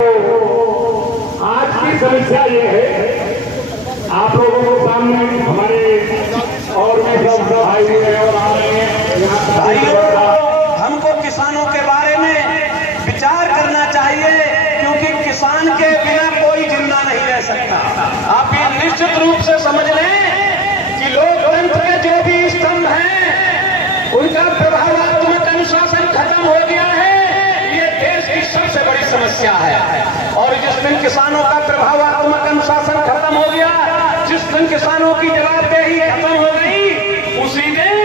आज की समस्या ये है, आप लोगों को सामने हमारे और भी सब भाई और आ रहे हैं भाइयों, हमको किसानों के बारे में विचार करना चाहिए, क्योंकि किसान के बिना कोई जिंदा नहीं रह सकता। आप ये निश्चित रूप से समझ लें कि लोकतंत्र के जो भी स्तंभ हैं उनका प्रभावात्मक अनुशासन खत्म हो गया है। ये देश की सबसे बड़ी समस्या है। और जिस दिन किसानों का प्रभावात्मक अनुशासन खत्म हो गया, जिस दिन किसानों की जवाबदेही खत्म हो गई, उसी दिन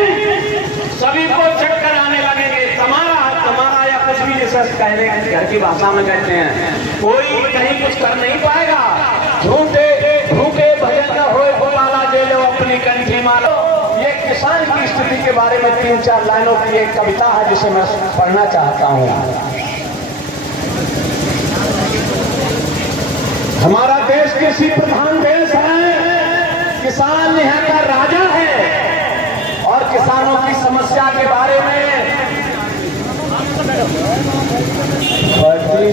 सभी को चक्कर आने लगेंगे। तुम्हारा या कुछ भी जैसे कहने घर की भाषा में कहते हैं, कोई कहीं कुछ कर नहीं पाएगा। भूखे भजन न होए गोपाला दे लो अपनी कंठी मारो। ये किसान की स्थिति के बारे में 3-4 लाइनों की एक कविता है जिसे मैं पढ़ना चाहता हूँ। हमारा देश कृषि प्रधान देश है, किसान यहाँ का राजा है। और किसानों की समस्या के बारे में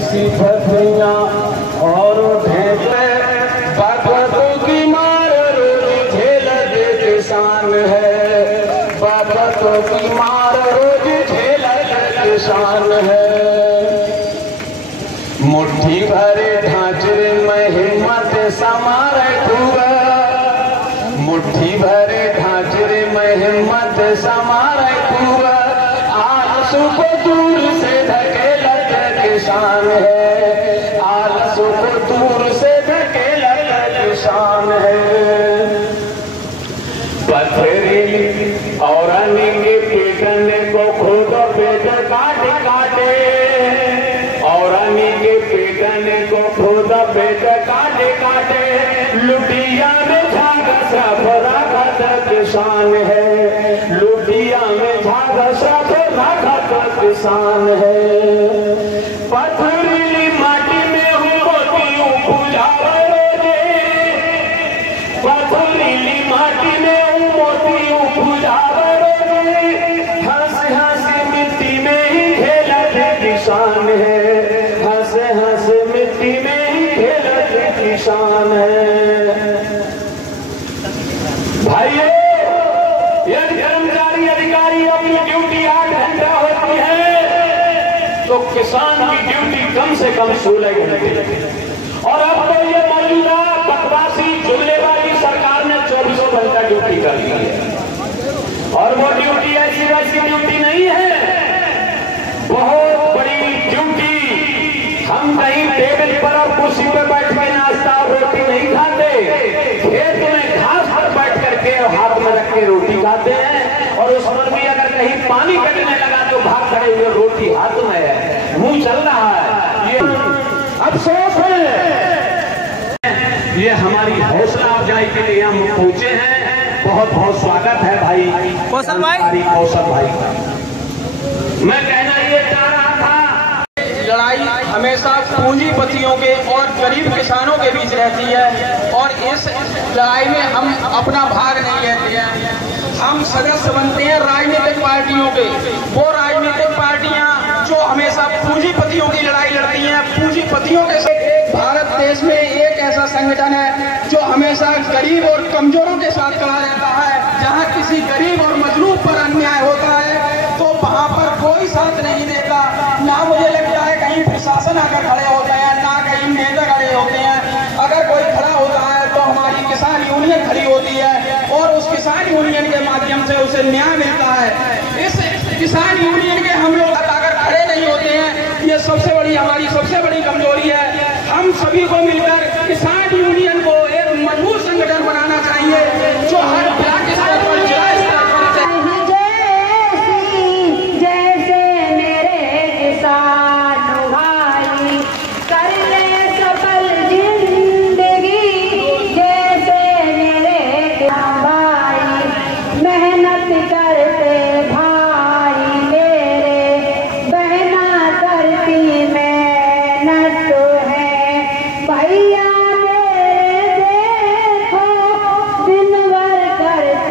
सी फसलियां और बातों की मार रोज झेल दे किसान है, बातों की मार रोज झेल दे किसान है। मुट्ठी भरे ढांचरे में हिम्मत समारे खूब, मुट्ठी भरे ढांचरे में हिम्मत समारे खूब। आलसू को दूर से धकेला किसान है, आलसू को दूर से धकेला किसान है। पथरीली और के पीटने को खुद पेट काटे काटे, और के पीटने को खुद पेट काटे काटे। लुटिया में झाग सब राखत किसान है, लुटिया में झाग सब राखत किसान है। पथरीली माटी में मोती उपजावे रोजे, पथरीली माटी में मोती उपजावे रोजे। हंस हंस मिट्टी में ही खेलत किसान है, हंस हंस मिट्टी में ही खेलत किसान है। भाइयों, यदि कर्मचारी अधिकारी अपनी ड्यूटी 8 घंटा होती है तो किसान की ड्यूटी कम से कम 16 घंटे। और अब तो ये मौजूदा बकवासी जुमले वाली सरकार ने 24 घंटा ड्यूटी कर दी है। और वो ड्यूटी ऐसी वैसी ड्यूटी नहीं है, बहुत बड़ी ड्यूटी। हम कहीं टेबल पर और कुर्सी पर बैठ के नाश्ता और रोटी नहीं खाते, खेत में घास पर बैठ करके और हाथ में रख के रोटी खाते हैं। और उस पर भी अगर कहीं पानी कटने लगा तो भाग खड़े हुए रोटी हाथ में है, मुंह चल रहा है। ये अफसोस है। ये हमारी हौसला अफजाई के लिए हम पहुंचे हैं। बहुत बहुत स्वागत है भाई कौशल भाई, कौशल भाई का। मैं कहना ये चाह रहा था, लड़ाई हमेशा पूंजीपतियों के और गरीब किसानों के बीच रहती है। और इस लड़ाई में हम अपना भाग नहीं लेते हैं। हम सदस्य बनते हैं राजनीतिक पार्टियों के। वो राजनीतिक पार्टियां जो हमेशा पूंजीपतियों की लड़ाई लड़ती हैं, पूंजीपतियों के साथ। भारत देश में एक ऐसा संगठन है जो हमेशा गरीब और कमजोरों के साथ खड़ा रहता है। जहां किसी गरीब और मजलूम पर अन्याय होता है तो वहां पर कोई साथ नहीं देता। ना मुझे लगता है कहीं प्रशासन आकर खड़े होते हैं, ना कहीं नेता खड़े होते हैं। अगर कोई खड़ा होता है तो हमारी किसान यूनियन खड़ी होती है और उस किसान यूनियन के माध्यम से उसे न्याय मिलता है। इस किसान यूनियन के हम लोग अगर खड़े नहीं होते हैं, ये सबसे बड़ी हमारी सबसे बड़ी कमजोरी है। हम सभी को मिलकर किसान यूनियन को एक मजबूत संगठन बनाना चाहिए जो हर ब्लॉक स्तर पर जिला स्तर पर भैया मेरे देखो दिन भर करते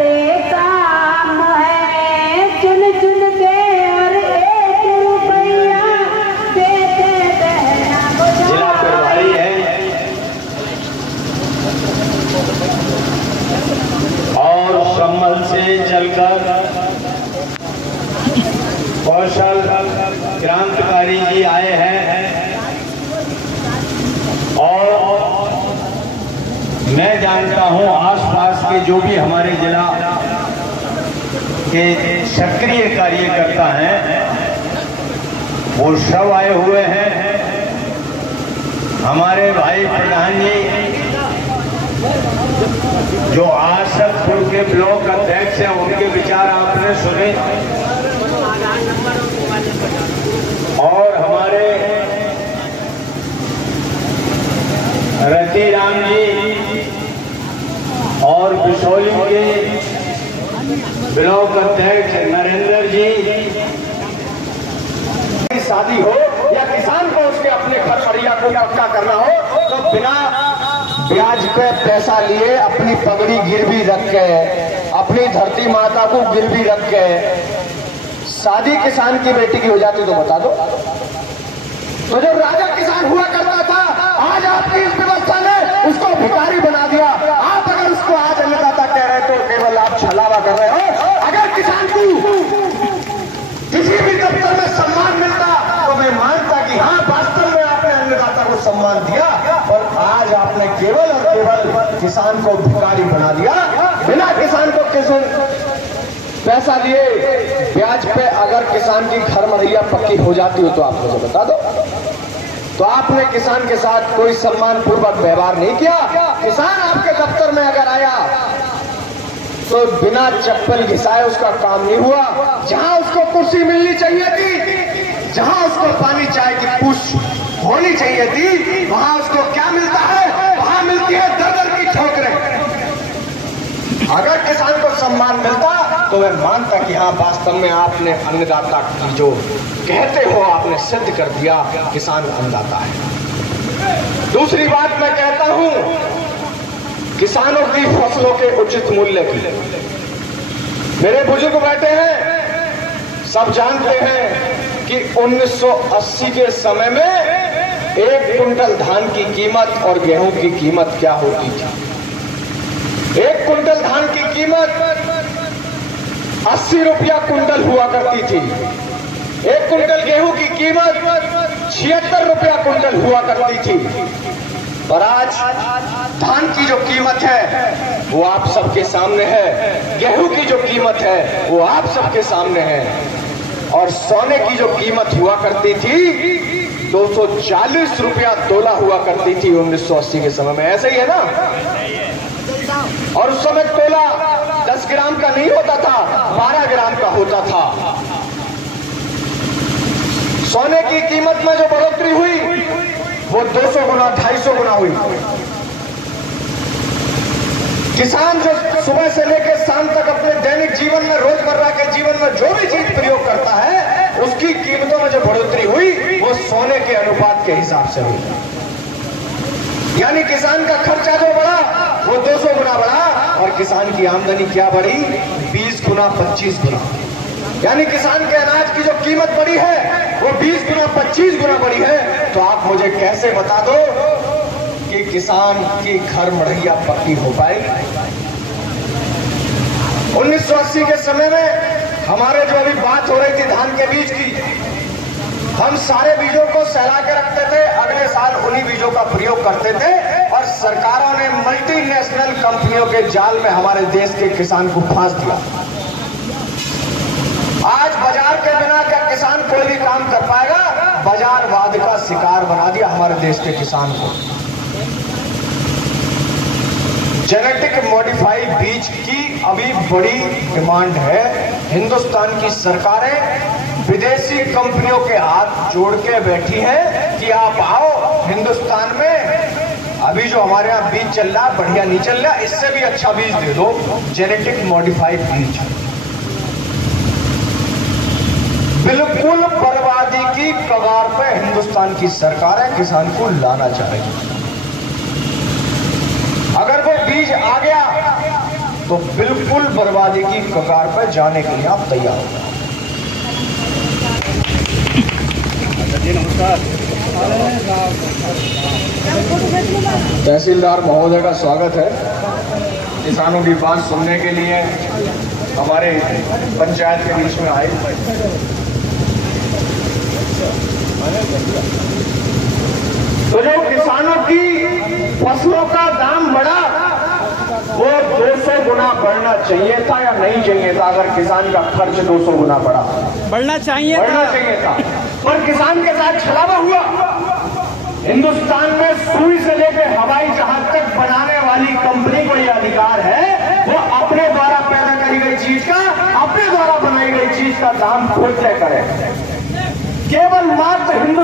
जानता हूं आसपास के जो भी हमारे जिला के सक्रिय कार्यकर्ता हैं वो सब आए हुए हैं। हमारे भाई प्रधान जी जो आसकपुर के ब्लॉक अध्यक्ष हैं उनके विचार आपने सुने, और हमारे रतिराम जी और बिशोली के ब्लॉक अध्यक्ष नरेंद्र जी। शादी हो या किसान को उसके अपने खरखड़िया को पक्का करना हो तो बिना ब्याज पे पैसा लिए अपनी पगड़ी गिरवी रख के, अपनी धरती माता को गिरवी रख के शादी किसान की बेटी की हो जाती तो बता दो। तो जब राजा किसान हुआ करता था, आज आपकी इस व्यवस्था ने उसको भिखारी बना दिया। आप अगर उसको आज अन्नदाता कह रहे तो केवल आप छलावा कर रहे हो। अगर किसान को किसी भी दफ्तर में सम्मान मिलता तो मैं मानता कि हाँ वास्तव में आपने अन्नदाता को सम्मान दिया, और आज आपने केवल और केवल किसान को भिखारी बना दिया। बिना किसान को पैसा लिए ब्याज पे अगर किसान की घर मरैया पक्की हो जाती हो तो आप मुझे बता दो। तो आपने किसान के साथ कोई सम्मान पूर्वक व्यवहार नहीं किया। किसान आपके दफ्तर में अगर आया तो बिना चप्पल घिसाए उसका काम नहीं हुआ। जहां उसको कुर्सी मिलनी चाहिए थी, जहां उसको पानी चाय की पूछ होनी चाहिए थी, वहां उसको क्या मिलता है? वहां मिलती है दर की ठोकरें। अगर किसान को सम्मान मिलता तो मैं मानता कि हाँ वास्तव में आपने अन्नदाता की जो कहते हो आपने सिद्ध कर दिया, किसान अन्नदाता है। दूसरी बात मैं कहता हूं किसानों की फसलों के उचित मूल्य की। मेरे बुजुर्ग बैठे हैं, सब जानते हैं कि 1980 के समय में 1 कुंटल धान की कीमत और गेहूं की कीमत क्या होती थी। 1 कुंटल धान की कीमत 80 रुपया कुंटल हुआ करती थी। 1 कुंटल गेहूं की कीमत 76 रुपया कुंटल हुआ करती थी। और आज धान की जो कीमत है वो आप सबके सामने है, गेहूं की जो कीमत है वो आप सबके सामने है, और सोने की जो कीमत हुआ करती थी 240 रुपया तोला हुआ करती थी 1980 के समय में। ऐसे ही है ना? और उस समय तोला 10 ग्राम का नहीं होता था, 12 ग्राम का होता था। सोने की कीमत में जो बढ़ोतरी हुई वो 200 गुना 250 गुना हुई। किसान जो सुबह से लेकर शाम तक अपने दैनिक जीवन में, रोजमर्रा के जीवन में जो भी चीज प्रयोग करता है उसकी कीमतों में जो बढ़ोतरी हुई वो सोने के अनुपात के हिसाब से हुई। यानी किसान का खर्चा जो बढ़ा वो 200 गुना बढ़ा, और किसान की आमदनी क्या बढ़ी? 20 गुना 25 गुना। यानी किसान के अनाज की जो कीमत बढ़ी है वो 20 गुना 25 गुना बढ़ी है। तो आप मुझे कैसे बता दो कि किसान की घर मढ़ैया पक्की हो पाएगी? 1980 के समय में हमारे जो अभी बात हो रही थी धान के बीज की, हम सारे बीजों को सहला के रखते थे, अगले साल उन्हीं बीजों का प्रयोग करते थे, और सरकारों ने मल्टीनेशनल कंपनियों के जाल में हमारे देश के किसान को फांस दिया। आज बाजार के बिना क्या किसान कोई भी काम कर पाएगा? बाजारवाद का शिकार बना दिया हमारे देश के किसान को। जेनेटिक मॉडिफाइड बीज की अभी बड़ी डिमांड है। हिंदुस्तान की सरकारें विदेशी कंपनियों के हाथ जोड़ के बैठी है कि आप आओ हिंदुस्तान में, अभी जो हमारे यहाँ बीज चल रहा बढ़िया नहीं चल रहा, इससे भी अच्छा बीज दे दो, जेनेटिक मॉडिफाइड बीज। बिल्कुल बर्बादी की कगार पे हिंदुस्तान की सरकारें किसान को लाना चाहेगी। अगर वो बीज आ गया तो बिल्कुल बर्बादी की कगार पे जाने के लिए आप तैयार हो। नमस्कार। तहसीलदार महोदय का स्वागत है किसानों की बात सुनने के लिए हमारे पंचायत के बीच में आए। तो जो किसानों की फसलों का दाम बढ़ा वो 200 गुना बढ़ना चाहिए था या नहीं चाहिए था? अगर किसान का खर्च 200 गुना बढ़ना चाहिए था। पर किसान के साथ छलावा हुआ। हिंदुस्तान में सुई से लेकर हवाई जहाज तक बनाने वाली कंपनी को यह अधिकार है, वो अपने द्वारा पैदा करी गई चीज का, अपने द्वारा बनाई गई चीज का दाम खुद तय करे। केवल मात्र हिंदू